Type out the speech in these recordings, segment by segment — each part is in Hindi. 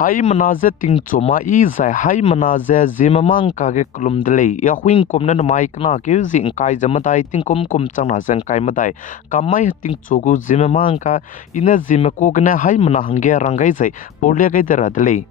Hai manaze ting choma I zai hai manaze Zeme ka ge klum dele ya huing kom na mai kna ke zing kai jamadai ting kom chang na zeng kai madai kamai ting chogu Zeme ka ina Zeme ko gna hai mana hange rangai zai porle gai dera dele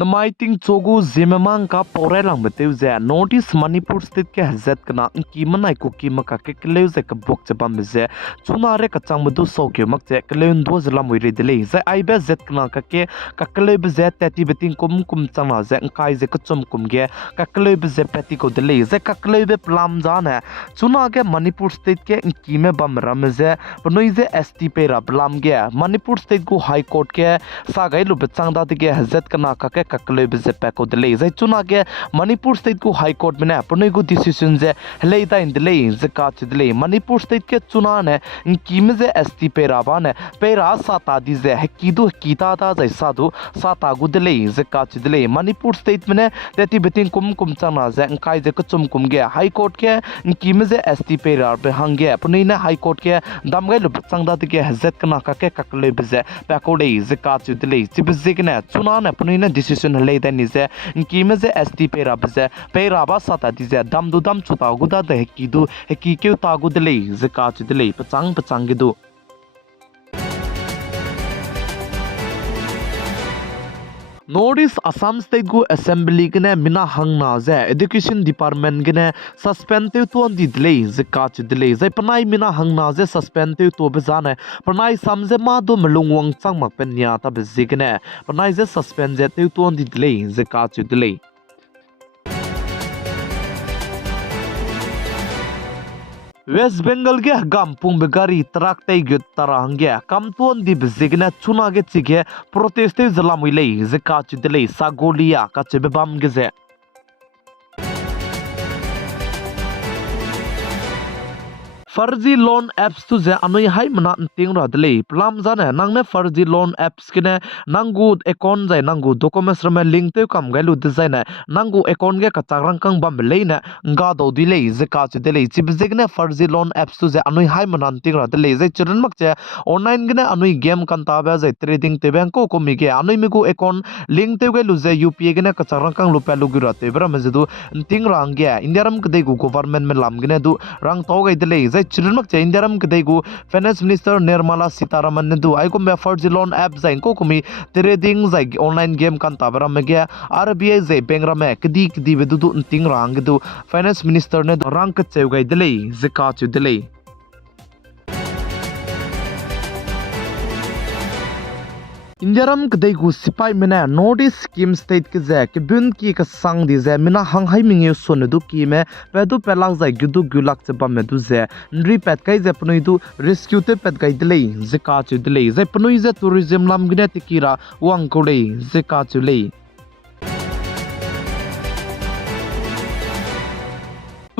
Namai ting chogu Zeme ka pore lang beteu ze notice Manipur state ke hazat kana ki manai ku ki maka ke kleu ze ka bok che bam ze chuna re ka chang madu so ke mak che kleu ndo zla moi re dele ze ai be zet kana ka ke ka kleu be ze tati beting kum chang na ze kai ze ka chum kum ge ka kleu be ze peti ko dele ze ka kleu be plam za na chuna ke Manipur state ke ki me bam ram ze pnoi ze st pe ra plam ge Manipur state ku high court ke sa gai lu be chang da de ge hazat kana ka kakle bize peko dele zai chuna ke Manipur state ku high court mena apnoi ku decision je helei ta in dele ze ka chidle Manipur state ke chuna ne kim je st pera ban pera sata di je kidu kita ta zai sadu sata gu dele ze ka chidle Manipur state mena teti beting kum chana je kai je ku chum kum ge high court ke kim je st pera be hange apnoi na high court ke damgai lu changda de ke hazat kana ka ke kakle bize peko de ze ka chidle chibize ke na chuna ne apnoi na decision leida nize kimeze st pera bze pera ba sata dize dam du dam chuta guda de kidu ki ke ta gudle ze ka chidle pachang gidu Notice Assam State gu Assembly gane mina hang na ze Education Department gane suspended to on the delay ze kach delay ze panai mina hang na ze suspended to bezane panai samze ma do melungwang chang mak pen nya ta bezigane panai ze suspended to on the delay ze kach delay West Bengal ge gam pung begari trak tai gut tarang ge kam tuan di bezigna chuna ge chige protest te zalamui lei zeka chidlei sagolia ka chebe bam ge ze फर्जी लोन एप्स तो जे अनोई हाई मना तिंग रा दले प्लाम जाने नंगने फर्जी लोन एप्स किने नंगु अकाउंट जाय नंगु डॉक्यूमेंट्स रे लिंक ते कम गैलु डिजाइन नंगु अकाउंट गे कचारंग कंग बम लेने गा दो दिले जे का च दिले चिबजेगने फर्जी लोन एप्स तो जे अनोई हाई मना तिंग रा दले जे चिरन मक जे ऑनलाइन गने Anoa'i game kan ta ba जे ट्रेडिंग ते बैंक को मिगे अनोई मिगु अकाउंट लिंक ते गैलु जे यूपीआई गने कचारंग कंग लुपा लुगु रा ते बरा मजे दु तिंग रंग गे इंडियारम कदे गु गवर्नमेंट में लाम गने दु रंग तो गै दिले जे चिरनमक चे इंडियारम कदेगु फाइनेंस मिनिस्टर निर्मला सीतारमन ने दु आइको मे फर्जी लोन ऐप जाइन को कुमी ट्रेडिंग जाय online game kan tabara mege RBI ze bengra me kdi bedu ting rang du finance minister ने रंग क चेउ गई दिले जिका चु दिले इंडियारम कदई गु सिपाई मेना नॉर्थ स्कीम स्टेट के जे के बुन की का संग दि जे मिना हंग हाई मिंग सोन दु की में पेदु पेलाक जाय गुदु गुलाक से बम दु जे नरी पेट kai जे पनुई दु रेस्क्यू ते पेट गाई दिले जे का चु दिले जे पनुई जे टूरिज्म लाम गने तिकीरा वांग कोले जे का चु ले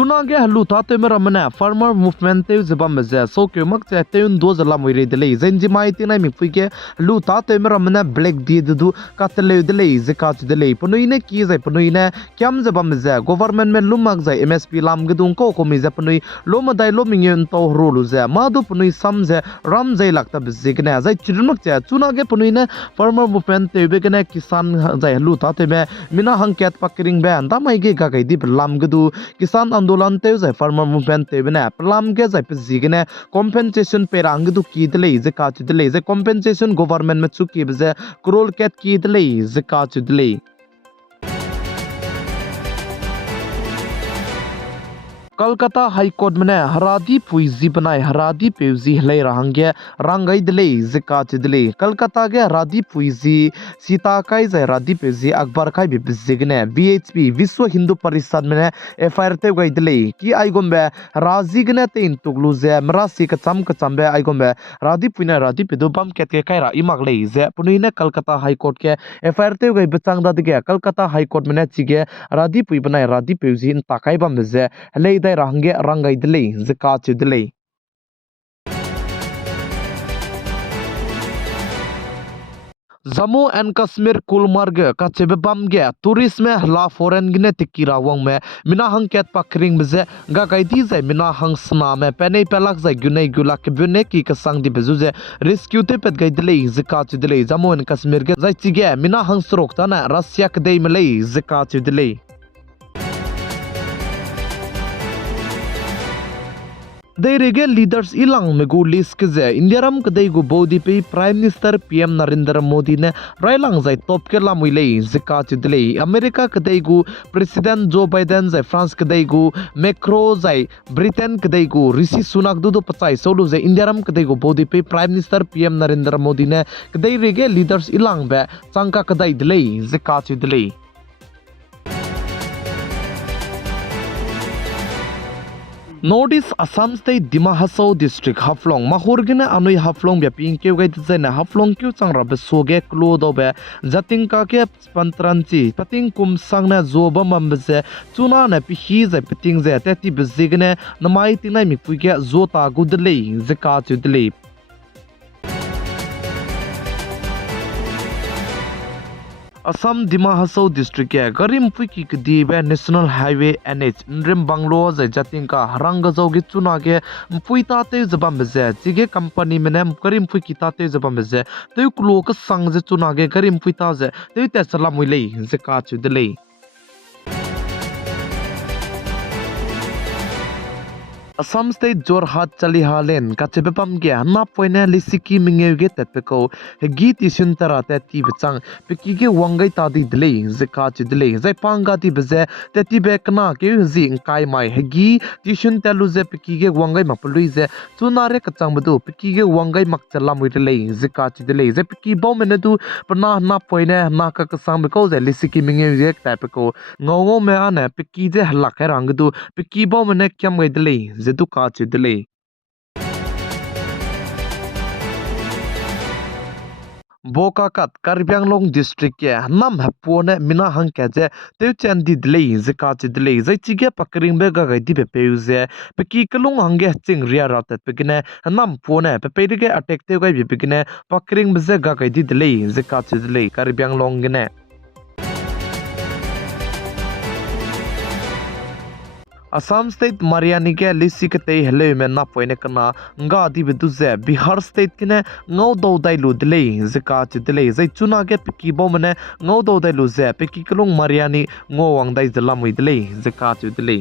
Tunage halu ta te mera mana farmer movement te zeba meze so ke mak te te un do zala moire dele zenji mai te nai mi fuike halu ta te mera mana black di du ka te le dele ze ka te dele ponoi ne ki zai ponoi ne kyam zeba meze government me lumak zai MSP lam gdung ko mi ze ponoi lo ma dai lo mingen to ro lu ze ma du ponoi sam ze ram zai lakta bze gna zai chirmak che tunage ponoi ne farmer movement te be gna kisan zai halu ta te me mina hangket pakiring be anda mai ge ga gai di lam gdu kisan आंदोलन ते जाय फार्मर मूवमेंट ते बने प्लाम के जाय जिगने कॉम्पेंसेशन पे रंग दु की दले जे का दले जे कॉम्पेंसेशन गवर्नमेंट में चुकी बजे करोल केट की दले जे का दले कलकत्ता हाई कोर्ट में हरादी पुईजी बनाए हरादी पेवजी हले रहंगे रंगई दले जिका चिदले कलकत्ता के हरादी पुईजी सीताकाई जे हरादी पेवजी अकबर खाई बिजिगने VHP विश्व हिंदू परिषद में एफआईआर ते गई दले की आइगोंबे राजीगने तेन तुगलु जे मरासी कचम बे आइगोंबे रादी पुइना रादी पेदो बम केट के कायरा इमागले जे पुनीने कलकत्ता हाई कोर्ट के एफआईआर ते गई बचांग दा दिगे कलकत्ता हाई कोर्ट में चिगे रादी पुई बनाए रादी पेवजी इन ताकाई बम जे हले range rangai dile zika chu dile Jammu and Kashmir Kulmarge Kachebamge tourisme la foreign gine tikira wang me mina hang ket pakring beze ga gaiti zai mina hang sna me penei pelak zai gunei gulak bune ki kasang di bezuze rescue te pet gaidle zika chidle Jammu and Kashmir ge zai chige mina hang strok tana Russia kdei melei zika chidle Dairege leaders ilang megu list keze Indiaram kadai gu bodi pe Prime Minister PM Narendra Modi ne railang zai top ke lamui zika chidle America kadai gu President Joe Biden zai France kadai gu Macron zai Britain kadai gu Rishi Sunak du pachai solo zai Indiaram kadai gu bodi pe Prime Minister PM Narendra Modi ne kadai rege leaders ilang be changka kadai dle zika chidle Northeast Assam State Dima Hasau District Haflong Mahurgine Anui Haflong be ping keu gai zene Haflong keu changra be soge klo do be jating ka ke pantranchi pating kum sangna zoba mambse chuna na pi hi za piting ze te ti bezigne namai tinai mi puike zota gudle zaka chudle Assam Dima Hasau District ke garim puiki kdi be National Highway NH nrem banglo zai jating ka haranga zogi chuna ke puita te zabam beze chige company menem garim puiki ta te zabam beze te klo ka sang je chuna ke garim puita ze te te salamui lei zaka chu de lei Assam State Jorhat Chali Halen Kachebepam ge na poina lisiki mingeuge tepeko hegi tisun tara te ti bchang piki ge wangai ta di dle zaka chi dle zai panga ti beze te ti be kana ke zi kai mai hegi tisun telu ze piki ge wangai mapului ze chunare kachang bdu piki ge wangai makchala mui dle zaka chi dle ze piki bo mene du pana na poina na ka kasang beko ze lisiki mingeuge tepeko ngongo me ane piki je halak rang du piki bo mene kyam gai dle zedu ka chidle Boka kat Karbianglong district ke nam hapone mina hang ke je te chen di dle zaka chidle zai chige pakring be ga gai di pe peuze pe ki kalung hange ching ria ra te pe kine nam pone pe pe ge attack te gai bi pe kine pakring be ga gai di dle zaka chidle Karbianglong gine Assam State Mariani ke lisi ke te hele me na poine kana nga di beduze Bihar State kine ngau do dai lu dle zaka chi dle zai chuna ke piki bo mane ngau do dai lu ze piki kalung Mariani ngo wang dai zalamui dle zaka chi dle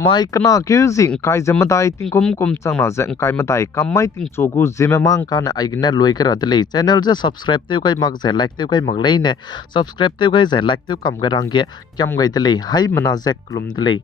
Mai kana kyuzing kai jamadai tingkum kum changna je kai madai kamai ting chogu Zeme mang kana aigna loikara dele channel je subscribe te kai mag je like te kai mag leine subscribe te kai je like te kam garang ge kyam gai dele hai mana je klum dele